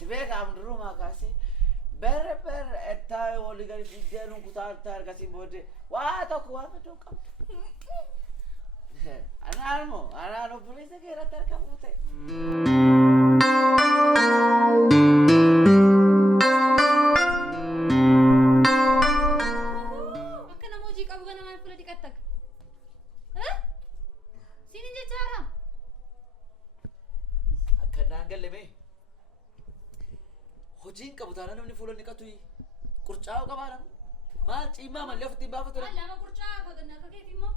Sibeka amduru makasi. Ber etta oli gari fidenu kutar kasi bode. Wa to ko wa to kam. Anarmo polisi kira terkamute. Akka namoji qabu kana maal fuula dhiqattak? Sinin jechaara. Akka naangalle mee. Hojiin qabu taana namni fuula dhiqatu qurcaa'u qabaadha. Maal ciimaa mallee ofitti baafatu. Lama qurcaa akka keetii immoo.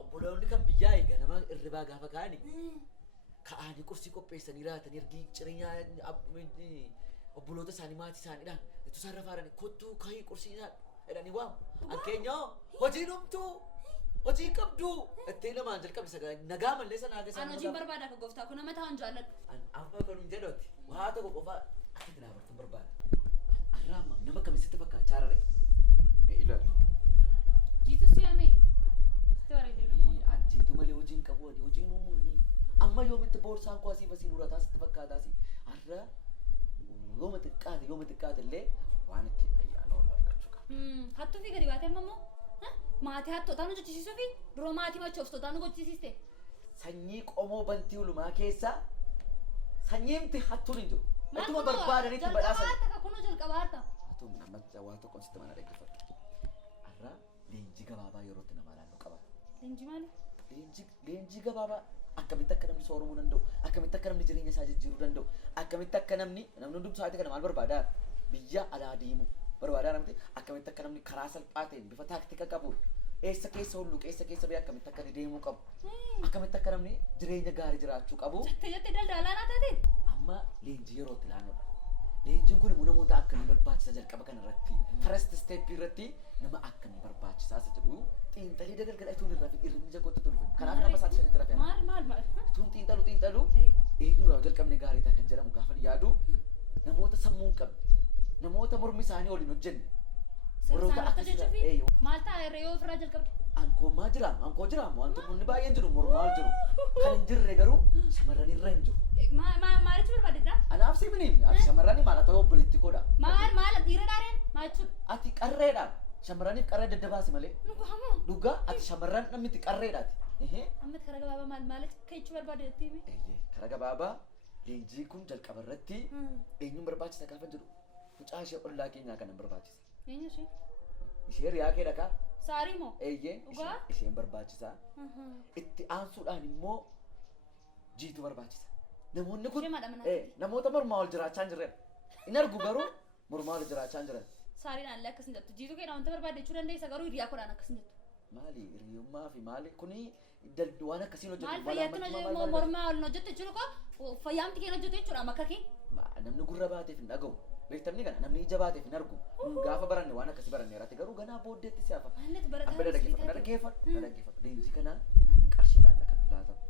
Obboloonni kan biyyaa eega nama irribaa gaafa ka'ani ka'anii qursii qopheessanii raatanii ergi cireenyaa obboloota isaanii maatii isaaniidhaan itti isaan rafaadhaan kottuu ka'ii qursii jedhanii waamu. Ankeenyaa hojii dhumtuu hojii qabduu itti namaan jalqabni sagaa nagaa mallee sanaa keessaa. An hojiin barbaada akka gooftaa kun nama ta'an jaalladhu. Amma kan hin jedhooti waa tokko qofaa akkatti naa bartan barbaada. Arraama nama kamisitti fakkaachaa rare mee ilaalu. Jiitus si'amee. Anjiitu malee hojiin qabu hojiin uumuu amma yoomitti boorsaan koo asii fasii nurataa sitti fakkaataasi har'a yooma xiqqaate illee waan itti ayyaana ol argachuu qaba. Hattuu fi gadi baatee amma immoo maatii hattootaa nu jechisiisuu fi duroo maatii machooftotaa nu gochisiiste. Sanyii qomoo bantii ulumaa keessaa sanyiimti hattuun hin jiru. Ittuma barbaadanitti badhaasan. Jalqabaarta kunoo jalqabaarta. Hattuun namatti waa tokko sitti mana dhaggeeffatu. Har'a leenjii gabaabaa yerootti nama laalluu qaba. Leenjii maali? Leenjii gabaabaa akkamitti akka namni sooromuu danda'u, akkamitti akka namni jireenya isaa jijjiiruu danda'u, akkamitti akka namni hundumtu sa'aatii kana maal barbaadaa biyya alaa deemu barbaadaa namti akkamitti akka namni karaa salphaa ta'een bifa taaktika qabuun eessa keessa hullu keessa biyya akkamitti akka deemuu qabu, akkamitti akka namni jireenya gaarii jiraachuu qabu. Jettee daldalaa taateen. Amma leenjii yerootti ilaanudha. Leenjiin kun immoo namoota akkamii barbaachisa jalqaba kana irratti first step irratti nama akkamii barbaachisaa isa jedhu xiinxalii dagalgala ituun irraa fi irrinni jagoota tolu kanaaf nama isaati shanitti rafee maal ituun xiinxalu eenyurraa jalqabne gaarii ta'a kan jedhamu gaafa yaadu namoota sammuu hin qabne namoota mormi isaanii waliin hojjenne warroota akkasii maal ta'a irra yoo ofirraa jalqabde ankoo jiraam wanti kun baay'een jiru mormaal jiru kan hin jirre garuu shamarran irra hin jiru. Maalitti barbaadedha? Anaaf si miniin ati shamarranii maal haa ta'u obboleetti godha. Maal dhiira dhaareen maal jechuudha? Ati qarreedhaan shamarraniif qarree daddabaasi malee. Dhugaa ati shamarran namni itti qarreedhaati. Amma karaa gabaabaa maalitti ka'achuu barbaadetti himi? Karaa gabaabaa leenjii kun jalqaba irratti eenyuun barbaachisa gaafa jiru mucaa ishee ollaa keenyaa kanan barbaachisa. Eenyu ishee? Ishee riyaa kee dhagaa. Saarii moo? Isheen barbaachisa. Itti aansuudhaan immoo jiitu barbaachisa. Namoonni kun namoota mormaa wal jiraachaa hin jirredha. In argu garuu mormaa wal jiraachaa hin jiran. Saariin allee akkas hin jettu. Jiituu keenya wanta barbaadechuu dandeessa garuu hiriyaa kodhaan akkas hin jettu. Maali hiriyummaa fi maali kuni waan akkasiin hojjetu. Maal fayyaatti mormaa wal hojjette jechuudha koo fayyaamti keenya hojjete jechuudha makka kee. Namni gurra baateef hin dhaga'u. Beektamni kana namni ija baateef hin argu. Gaafa baranne waan akkasii baranneeraati garuu ganaa booddeetti si hafa. Abbada dhaggeeffatu. Leenjii kana qarshiidhaan kan laatamu.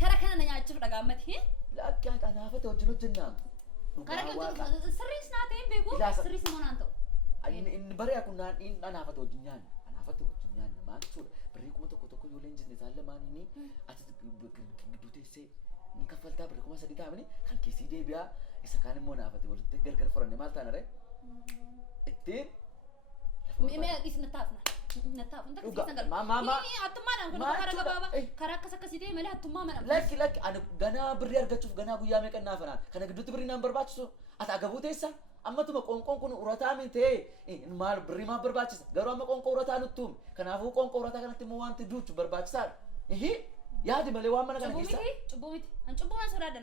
Kara kana na nyaachuuf dhagaammati. Lakki haa naafate wajjin hojjennaan. Sirriis naa ta'een beeku sirriis immoo naan ta'u. Inni baree kun naafate wajjin nyaanne. Naafate wajjin nyaanne maal jechuudha. Birrii kuma tokko yoo leenjisne isaan lamaanii ati gidduu teessee ni kaffaltaa birrii kuma 3 taa'amni kan keessii deebi'aa isa kaan immoo naafate walitti gargar furanne maal taana ree? Ittiin. Mee dhis nattaafna. Hattummaadhaan kun karaa gabaabaa karaa akkasii ta'e malee hattummaa mana. Lakki ani ganaa birrii argachuuf ganaa guyyaa meeqa naafanaan kana gidduutti birrii naan barbaachisu ati agabuu teessa ammatuma qoonqoon kun urataa min ta'ee maal birrii maal barbaachisa garuu amma qoonqoo urataa nuttuumi kanaafuu qoonqoo urataa kanatti immoo wanti duuchu barbaachisaadha. Yaadi malee waan mana kana keessa. Cubbuu miti. An cubbuu waan sodaadha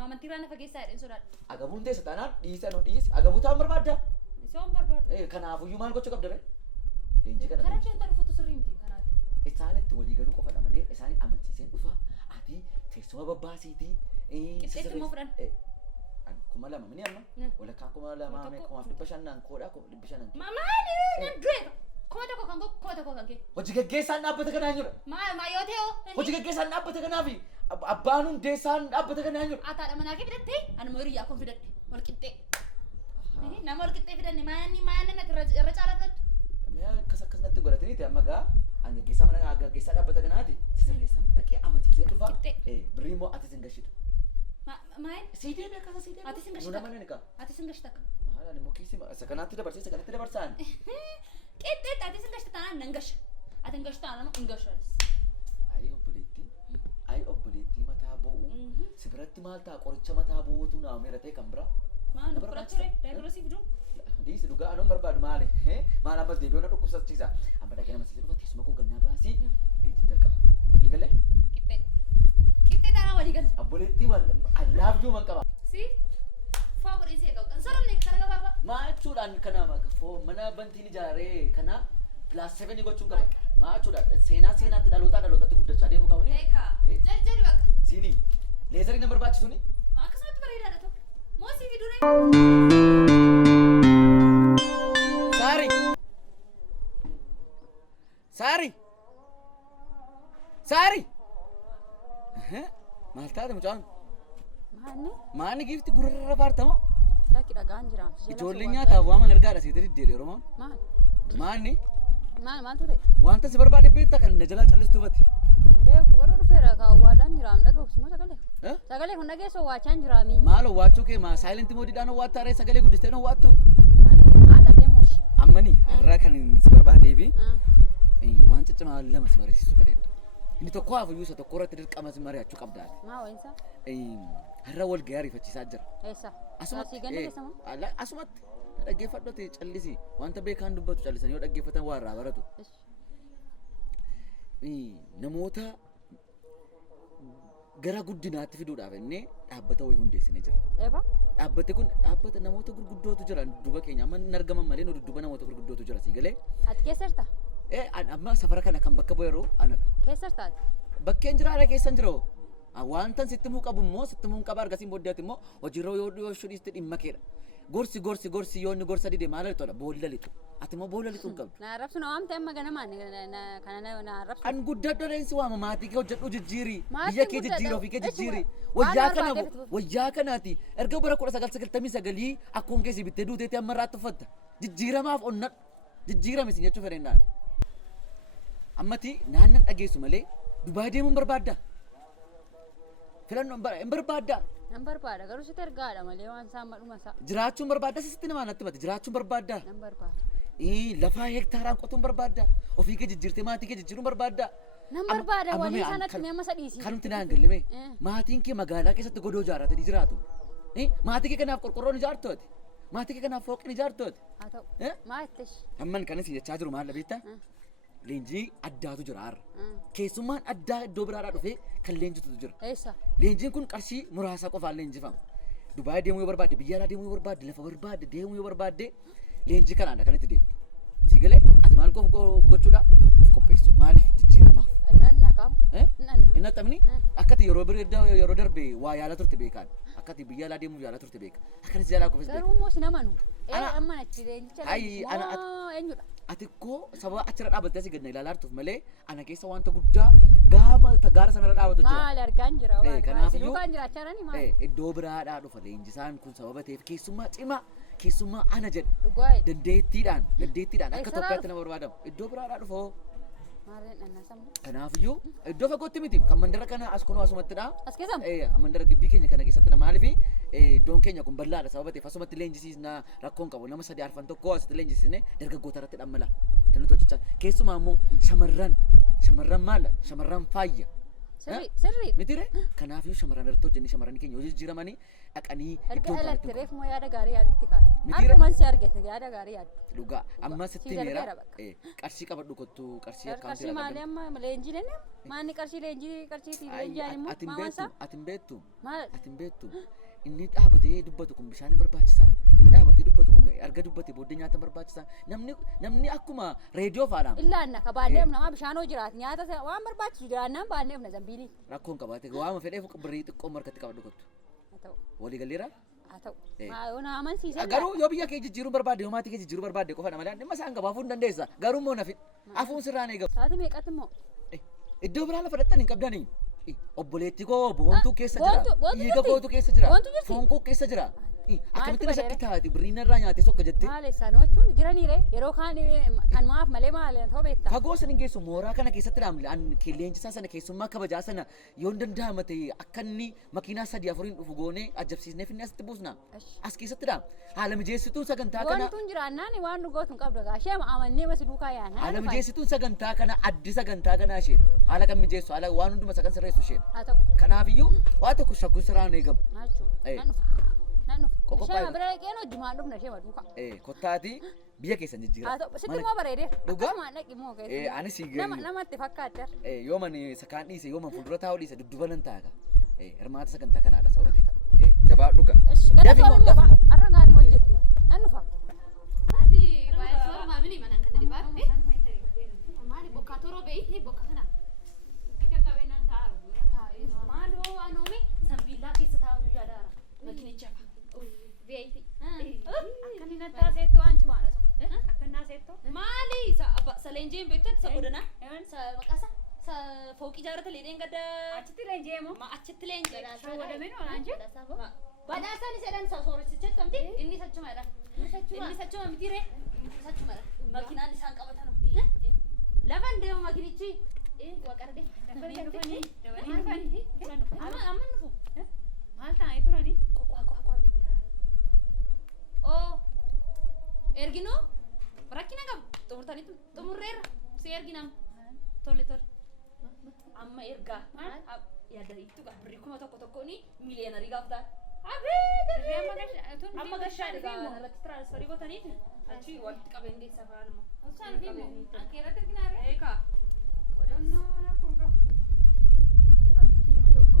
maamantii irraa nafa keessaa jedheen sodaadha. Agabuun teessa taanaan dhiise agabuu ta'an barbaadda. Isoo hin barbaadu. Kanaafuyyuu maal gochuu qabda ree? Leenjii kana. Karaa keenya dhufuutu sirrii miti kanaaf. Isaanitti walii galuu qofadha malee isaan amansiiseen dhufa ati teessuma babbaasiitii. Qixxeetti immoo fudhan. Kuma lama mini amma walakkaan kuma lama kumaaf 500 koodha 500. Maali nan du'eera. Kuma tokko kan kee. Hojii gaggeessaan dhaabbata kanaa jiru. Maa yoo ta'e hojii gaggeessaan dhaabbata kanaa fi abbaan hundeessaan dhaabbata kanaa jiru. Ataadha manaa kee fidattee anuma hiriyaa kun fidadhe wal qixxee. Nama wal qixxee fidanne maanni natti irra caalaa fudhattu. Akkas natti godhataniiti amma gaa an gaggeessaa mana gaggeessaa dhaabbata kanaati sirreessaan dhaqee amansiisee dhufa birrii immoo ati sin gashita Maal? Sidee be akkasa sidee. Ati sin Nuna gashita. mana ni ka. Ati sin gashita. Maal ani mukisi sakanatti dabarsaan. Qixxee ati sin gashita taanaan nan gasha. Ati hin gashita anama hin gashanis. Ai obboleettii mataa bo'u. Sibiratti maal ta'a qoricha mataa bo'uutu naa meeratee kan bira. Maal fudhature daayibirosii fiduu? Dhiisi dhugaa anuun barbaadu maali? Maal ammas deebi'oona dhukkubsachiisa. Amma dhaqee nama siisa dhufa teessuma koo gannaa baasii leenjiin jalqaba. Walii galee? Qixxee taanaa walii galle. Obboleettii allaaf juu man qaba. Si foo godhiisee eegalu kan sararne kana gabaabaa. Maa jechuudhaan kana mana bantiin ijaaree kana pilaas 7 gochuun qaba. Maa jechuudhaan seenaatti dhalootatti guddachaa deemuu qabu ni. Jari bakka. Siini leezarii nama barbaachisuuni. Maa akkasumatti bareedaadha tokko. Moosii fi duree. Saari. Maal taate mucaan? Maanni giifti gurra faartama? Laki dhagaan jiraam. Ijoollee nyaataaf waaman ergaadha seetee diddeedha Oromoon. Maanni? Maaltu ta'e? Wanta si barbaade beektaa kan na jalaa callistuufati. Beeku garuu dhufeera kaawwaadhaan jiraam dhagahuus moo sagalee? Sagalee kun dhageessoo waachaan jiraami. Maal owwaachuu kee maa saayilentii moodiidhaan owwaattaa ree sagalee guddistee owwaattu? Haala deemuushi. Ammani har'aa kan si barbaadee fi waan ciccimaa lama si mariisisu fedheedha. Inni tokko hafuyyuu isa tokko irratti dirqama si mari'achuu qabdaati. Maa wayinsa? Har'a wal ga'ii ariifachiisaa jira. Eessa? Asumatti Asii ganda keessa moo? asumatti dhaggeeffadhote callisi wanta beekaan dubbatu callisanii yoo dhaggeeffatan waa irraa baratu. Namoota gara guddinaatti fiduudhaaf innee dhaabbata wayii hundeessinee jira. Eeba? Dhaabbati kun dhaabbata namoota gurguddootu jira dudduuba keenya amma hin argaman malee nu dudduuba namoota gurguddootu jira sii galee. Ati keessa jirta? Amma safara kana kan bakka bu'eeru anadha. Keessa jirtaati? Bakkeen jiraadha keessan jira. Wantan sitti muu qabu immoo sitti muu qaba argasiin booddaati immoo hojiirra yoo dhiyeessuu dhimma keedha. Gorsi yoo inni gorsa dide maal lixoodha boolla lixu. Ati immoo boolla lixuu hin qabdu. Na arrabsu na waamte amma ganamaan kana na arrabsu. An guddadha deensi waama maatii kee hojjedhu jijjiiri. Maatiin Biyya kee guddadha. jijjiiri ofii kee jijjiiri. Waan Wayyaa kanaati. Erga bara 1999 akkuun keessi bittee duuteetti amma irraatti uffatta. Jijjiiramaaf onnadha. Jijjiirame sin jechuu fedhennaan. Ammati naannan dhageessu malee Dubaay deemuun barbaadda. Filannoo hin barbaadda. Nan barbaada garuu sitti ergaadha malee waan isaan madhuma isaa. Jiraachuun barbaadda sitti namaa natti mati jiraachuun barbaadda. Nan barbaada. Lafaa hektaaraan qotuun barbaadda. Ofii kee jijjiirtee maatii kee jijjiiruun barbaadda. Nan barbaada walii sanatti mee amma sadhiisi. Kanumti naan gallime. Maatiin kee magaalaa keessatti godoo ijaarratanii jiraatu. Maatii kee kanaaf qorqorroon ijaartooti. Maatii kee kanaaf fooqni ijaartooti. Haa ta'u. Maa ittish? Amman kanis jechaa jiru maal beektaa? Leenjii addaatu jira har'a. Keessummaan addaa iddoo biraadhaa dhufee kan leenjitutu jira. Eessa? Leenjiin kun qarshii muraasa qofaan leenjifama. Dubaay deemuu yoo barbaadde, biyya alaa deemuu yoo barbaadde, lafa barbaadde deemuu yoo barbaadde leenjii kanaadha kan itti deemtu. Si galee ati maal gochuudha? Of qopheessu maaliif jijjiiramaaf? Naqam. Inni xamni akkati yeroo darbe waa yaala turte beekaan. Akkati biyya alaa deemuu yaala turte beeka. Akkanis jaalaa qofes beeka. Garuu moos namanu. Amma nachi leenjicha eenyudha? Ati koo sababa achirra dhaabbattee asii gad na ilaalaa turtuuf malee ana keessa wanta guddaa gaara sanarra dhaabbatu jira. Maal argaan jira? Kanaafiyyuu Lukaan jiraachaa jirani maal? iddoo biraadhaa dhufa leenjisaan kun sababa ta'eef keessummaa cimaa keessummaa ana jedhu Dhugaa'e. dandeettiidhaan akka Eessa Itoophiyaatti nama barbaadamu iddoo biraadhaa dhufa. Maaleen dhannasamu. Kanaafiyyuu iddoo fagootti miti kan mandara kana as kunoo asumattidha. As keessam? Mandara gibbii keenya kana keessatti maaliif iddoon keenya kun bal'aadha sababa ta'eef asumatti leenjisiisna rakkoon qabu nama sadii arfan tokko asitti leenjisiisne dargaggoota irratti dhammala. Kan nuti hojjechaa keessumaa immoo shamarran maal shamarran faayya. Sirrii. Mitire kanaafiyyuu shamarran irratti hojjenni shamarran keenya yoo jijjiiramanii dhaqanii Erga dhalatte reef moo yaada gaarii yaadutti kaate. Akkuma si argate yaada gaarii yaaddu. dhugaa amma sitti Si meera gargaara qarshii qabadhu kottu qarshii akkaawuntii Qarshii maali amma leenjii denne? Maanni qarshii qarshii leenji'an immoo ati maawansa? hin beektu Maal? ati hin beektu inni dhaabatee dubbatu kun bishaan hin barbaachisaan inni dhaabatee dubbatu kun erga dubbate booddee nyaata hin barbaachisaan namni akkuma reediyoo faadhaan Illaanna ka baanneef namaa bishaanoo jiraat nyaata waan barbaachisu jiraannaan baanneef na zambiilii. rakkoon qabaate waama fedheef birrii xiqqoo markatti qabadhu kottu Haa ta'u. walii galleera Haa ta'u. Maa yoo na amansiisan. garuu yoo biyya kee jijjiiruu barbaadde yoo maatii kee jijjiiruu barbaadde qofa malee dhimma isaan gabaafuu hin dandeessa garuu immoo nafi afuun sirraan eegamu Sa'aatii meeqatti immoo? iddoo biraa lafa dhaqxan hin qabdanii obboleettii koo boontuu keessa jira boontuu dhiiga jirti? kootu keessa jira Boontuu jirti? foon koo keessa jira Akkamitti na shakki taati birriin irraa nyaate sokka jettee. Maal isaan jechuun jiraniire yeroo kaan kan maaf malee maal ta'uu beektaa. Fagoo san hin geessu mooraa kana keessatti dhaamle leenjisaa sana keessummaa kabajaa sana yoo danda'ama ta'e akka inni makiinaa 3-4 dhufu goonee ajjabsiisnee finne asitti buusna. As keessatti dhaam. Haala mijeessituun sagantaa kana. Wantuun jiraannaan waan dhugootu hin qabdu gaa. Ishee amannee masi duukaa yaana. Haala mijeessituun sagantaa kana addi sagantaa kanaa ishee. Haala kan mijeessu haala waan hunduma sagan sirreessu ishee. Haa ta'u. Kanaafiyyuu waa tokko shakkuun sirraan eegamu. Nan dhufu. Ishee bira dhaqeen hojjumaan dhufna ishee duukaa. Kottaati biyya keessan jijjiira. Haa ta'u. Sitti immoo bareedee. Dhugaa? Akkasumaan dhaqi immoo keessa. Ani sii gari. Namatti fakkaata. Yooman sakaan dhiise yooman fuuldura taa'u dhiise dudduba nan taa'a. Hirmaata sagantaa kanaadha sababti. Jabaa dhuga. Galata Oromoo har'a gaarii hojjette. Nan dhufa. Ati baay'ee soorama mini mana kan dibaate. Maali bokka toroo beeyi bokka kana. Kicha qabee nan taa'u. Maaloo anoome sanbiillaa keessa taa'u yaadaara. Makinicha VIP. Akkani na taaseettu waan cimaadha. Akkana seettu. Maali saleenjeen beektu sa godana. Sa maqasa sa fooqii jaarata leedeen gadda. Achitti leenjee moo? Achitti leenjee. Godameen oolaan jee. Badhaasaan jedhan sooressicha tamti inni sachumadha. Inni sachuma mitire. Sachumadha. Makinaan isaan qabatan. Lafan deema makinichi. Waqarde. Dabanii dhufanii. Amma nufu. Maal ta'anii turanii? Qoqqoo bilbilaara. Oo. Erginoo rakkina qabu. Xumurtanii xumurreerra. Si erginam. Tole. Amma ergaa. Yaada ittu qabri kuma tokkooni miiliyonarii gaaftaa. Amma gashaa egaa irratti tiraansfarii gootaniif achi walitti qabeen geessaa faanuma. Osaan fi ankeerratti arginaare. Eekaa. Qodannoo rakkoon qabu. Kamti kina tokko.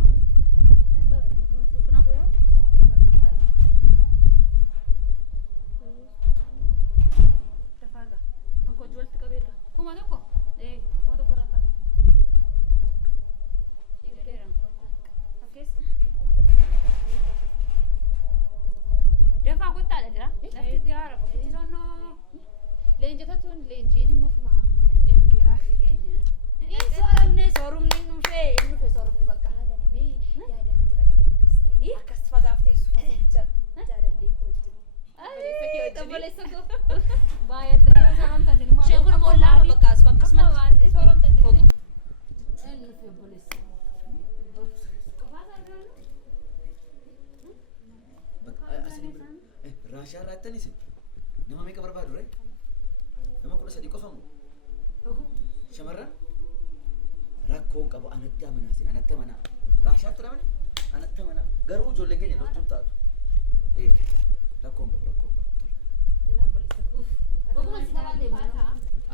Tafaaga. Anko walitti qabeerra. Kuma tokko. Kuma tokko rafa. Dafaa kottaadha jira. Lafti dhiyaara boqotti sonnoo. Leenjatatuun leenjiin mufuma. Ergeera. Soorumni nufe soorumni bakka. Yaadaan jira gaala akkasitiin. Akkas fagaafteessu fakkii jaalallee koo wajjin. Tabboleessa koo. Baay'ee yoo sooromtan sin immoo. Isheen kun immoo laafa bakka akkasumatti sooromtan sin. Nufe obboleessa. Raashaa irraattanisi nama meeqa barbaadu ree? Nama 13 qofamu. Shamarran rakkoon qabu anatti amanaasin anatti amanaa. Raashaatti namni anatti amanaa. Garuu ijoolleen keenya loltuun taatu. Rakkoon qabu.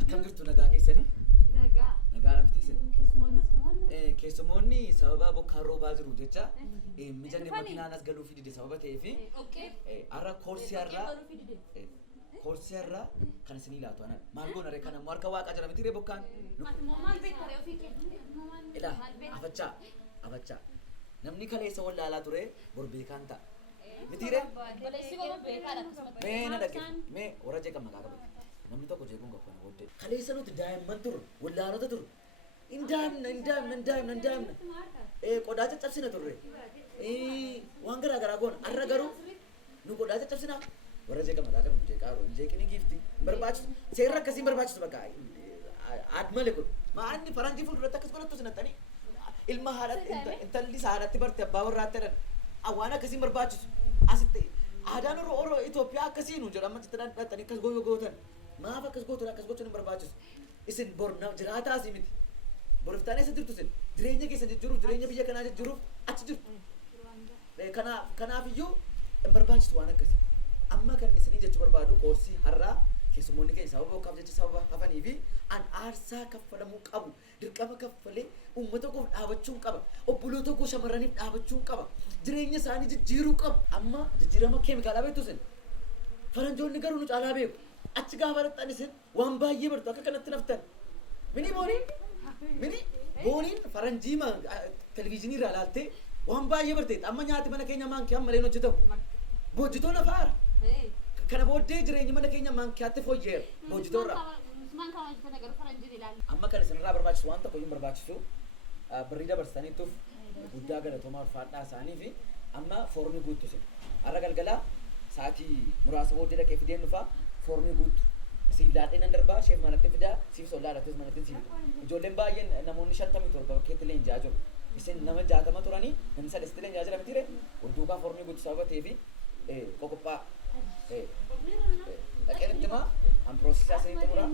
Akkam jirtu nagaa keessanii? Nagaa ramtiise. Keessumoonni sababa bokkaan roobaa jiru jecha mijanni makiinaan as galuu fidide sababa ta'eefi har'a koorsiyarraa kan isinii laatu anan maal goona ree kana harka waaqaa jira miti ree bokkaan. Edha afachaa namni kaleessa wallaalaa ture bor beekaan ta'a. Miti ree? Mee na dhaqe mee warra jeeqan maqaa qabu. Namni tokko jeequun qabu kana booddee. Kaleessa nuti daa'imman turu wallaalota turu. Indaamna. Qodaa caccabsina turre. Waan garaa goona. Har'a garuu nu qodaa caccabsina. Warra jeeqa maqaa qabu jeeqaaru. Jeeqini giifti. Barbaachisu. Seerri akkasii barbaachisu bakka. Malee kun. Maanni faranjii fuulduratti akkas godhattu sinattanii. Ilma haadhatti intalli haadhatti barte abbaa warraatti jedhan. Waan akkasiin barbaachisu. Asitti aadaan Oromoo Itoophiyaa akkasii nu jedhama citti dhattanii akkas gootan. Maaf akkas gootan akkas gochuun hin barbaachisu. Isin bor jiraataa asii miti. Boriftaan eessa jirtu isin? Jireenya keessan jijjiiruuf jireenya biyya kanaa jijjiiruuf achi jirtu. Kanaafiyyuu hin barbaachisu waan akkasii. Amma kan isinii jechuu barbaadu koorsii har'aa keessummoonni keenya sababa bokkaaf jecha sababa hafanii fi an aarsaa kaffalamuu qabu. Dirqama kaffalee uummata koof dhaabachuun qaba. Obboloota koo shamarraniif dhaabachuun qaba. Jireenya isaanii jijjiiruu qabu. Amma jijjiirama keemikaalaa beektu isin. Faranjoonni garuu nu caalaa beeku. Achi gaafa dhaqxan isin waan baay'ee bartu akka kanatti naftan. Mini booniin faranjii televizyiinii irraa ilaaltee waan baay'ee barteetti. Amma nyaati mana keenya maankii ammalee hojjetamu. Boojjitoo lafaara. Kana booddee jireenyi mana keenya maankiyaatti fooyyeera. Boojjitoo irraa. Amma kan isinirraa barbaachisu waan tokko hin barbaachisu. Birrii dabarsitaniituuf guddaa galatoomaa ulfaadhaa isaanii fi amma foorni guuttu isin. Har'a galgalaa sa'aatii muraasa booddee dhaqee fideen dhufaa foormii guutu. Siif laadhee nan darbaa sheef manatti fidaa siif sol laadhates manatti siif. Ijoolleen baay'een namoonni 57 bakkeetti illee injaa jiru. Isin nama 60 turanii namni 3 illee injaa jira miti ree. Wantuukaa foormii guutu sababa ta'eefi qoqophaa. Dhaqeen itti maa an piroosisaa sanii xumuraa.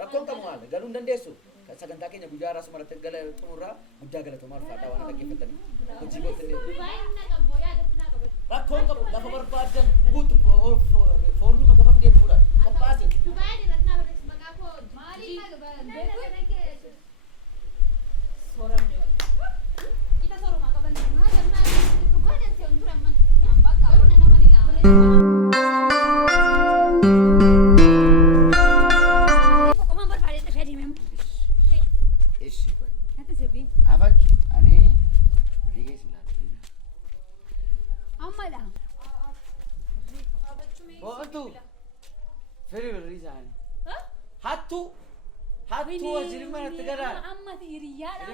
Rakkoon qabu maal galuu hin dandeessu. Sagantaa keenya guyyaa irraa sumarratti gala xumurraa guddaa galatoomaa ulfaataa waan dhaggeeffatanii hojii gootti illee. Rakkoon qabu lafa barbaadan guutu foornuma qofa fidee fuudhaan qophaase. Soramne ita soruma qaban Hattu wajjin manatti garaa. Amma hiriyaadha.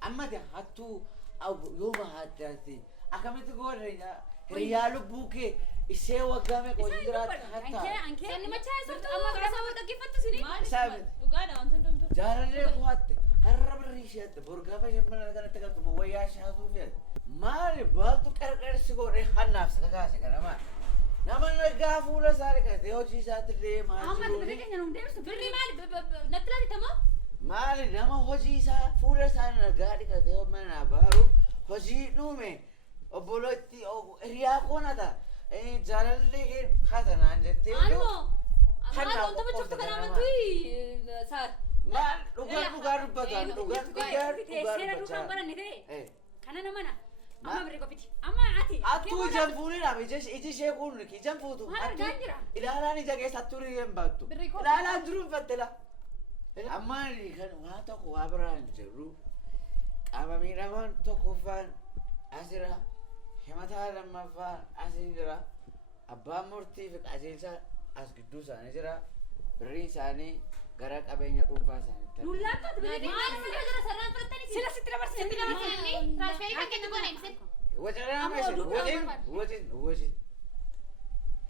Amma hattu yooma hattaati akkamitti goone hiriyaa lubbuu kee ishee waggaa meeqa wajjin jiraatti hattaa. Jaalallee koo hatte har'a birrii ishee hatte borgaafa ishee mana kanatti galtuma wayyaa shaatuu fi maali baaltu qarqarsi godhe hannaaf kakaase kana maali. Nama nagaa fuula isaa dhiqatee hojii isaatti illee maali nama hojii isaa fuula isaa nagaa dhiqatee mana baaru hojii dhume obbolotti hiriyaa koonata jaalallee hasanaan jettee maal dhugaa dubbataan dhugaa dubbachaa. Amma beri kopiti. Amma ati. Atu jampuuni na iji shekun ki jamputu. Ilaalaan ija keessa turi hin baattu. Ilaalaan jiruun fattela. Amma kan waa tokko waa biraan jiru qaama miidhamaan tokkoffaan asirra himataa lammaffaan asii jira abbaan murtii fi qajeelcha as gidduu isaanii jira birrii isaanii gara qabeenya dhuunfaa isaaniitti. Nullaatti maal jira sararaan fudhatanii sila sitti dabarsanii transferii kan kennu goone ibsin. Wajarraa wajin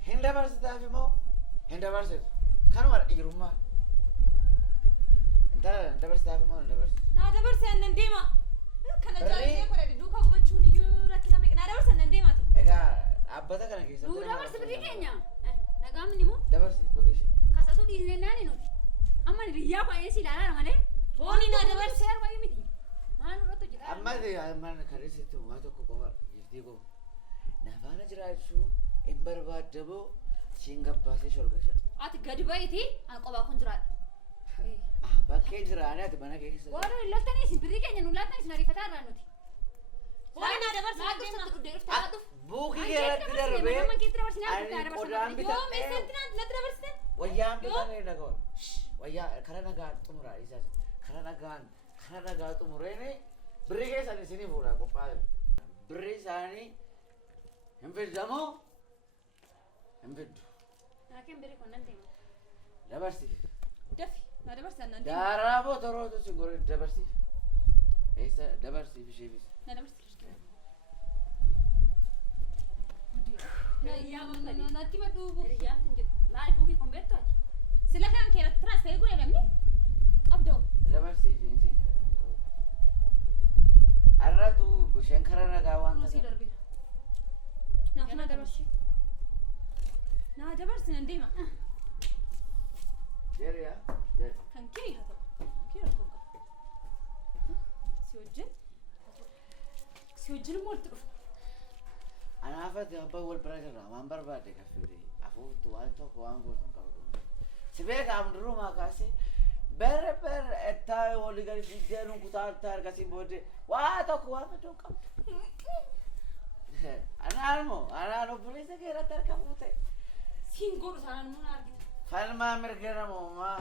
hin dabarsitaaf immoo hin dabarsitu kanuma dhiirummaa intala dabarsitaaf immoo hin dabarsitu. Naa dabarsi annan deema. Kana jaallatee godhate duukaa gubachuun iyyuu rakkina meeqa naa dabarsi annan deemaati. Egaa dhaabbata kana keessatti. Nuu dabarsi birrii keenya. Nagaa mini moo? Dabarsi birrii ishee. Kasasuu dhiisnee naani nuti. Amma hiriyaa baay'ee si ilaalaa malee. Booni naa dabarsi. Seer baay'ee miti. Maal irratti jira? Amma kareessitti waa tokko qofa giftee qofa. Nafaana jiraachuu hin barbaadamoo siin gabbaasee sholgasha. Ati gadi ba'iiti an qophaa kun jiraadha. Bakkee jiraanii ati mana keessa. Warra hin loltanii isin birrii keenya nu laattanii isin ariifataa irraa nuti. Booni naa dabarsi naa deema. Buukii keeratti darbee ani qodaan bitaa. Yoo meeshaan natti dabarsitan. Wayyaan bitaa mee nagawan. Wayyaa kara nagaan xumuraa isaas kara nagaa xumureen birrii keessan isinii fuudhaa qophaa'e. Birrii isaanii hin fiddamoo hin fiddu. Naaken birrii kun nan deema. Dabarsiif. Dafi naa dabarsi nan deema. Daaraaboo torootu si gorii dabarsiif. Eessa dabarsiif isheefis. Na dabarsi. Natti madhuubu. Hiriyaamti hin jiru. Maali buukii kun beektu ati? Sila kan kee transferii godhamni qabdoo. Dabarsiif hin si arratu bushaan kara nagaa waan ta'eef. Darbe. Naaf na dabarsi. Naa dabarsi nan deema. Jeriya. Kan kee haa ta'u. Kan kee rakkoo qaba. Si wajjin immoo walitti dhufu. Anaafati abbaa wal bira jirra waan barbaade kaffee afuuftu waan tokko waan gootu hin qabu. Si beeka amdurumaa kaasee ber ettaa walii gadi fiddeenuun kutaa argasiin booddee waa tokko waan fedhuun qabdu. Anaan obboleessa kee irratti argamu ta'e. Siin godhu sanaan immoo na argita. Falmaa mirga namoomaa.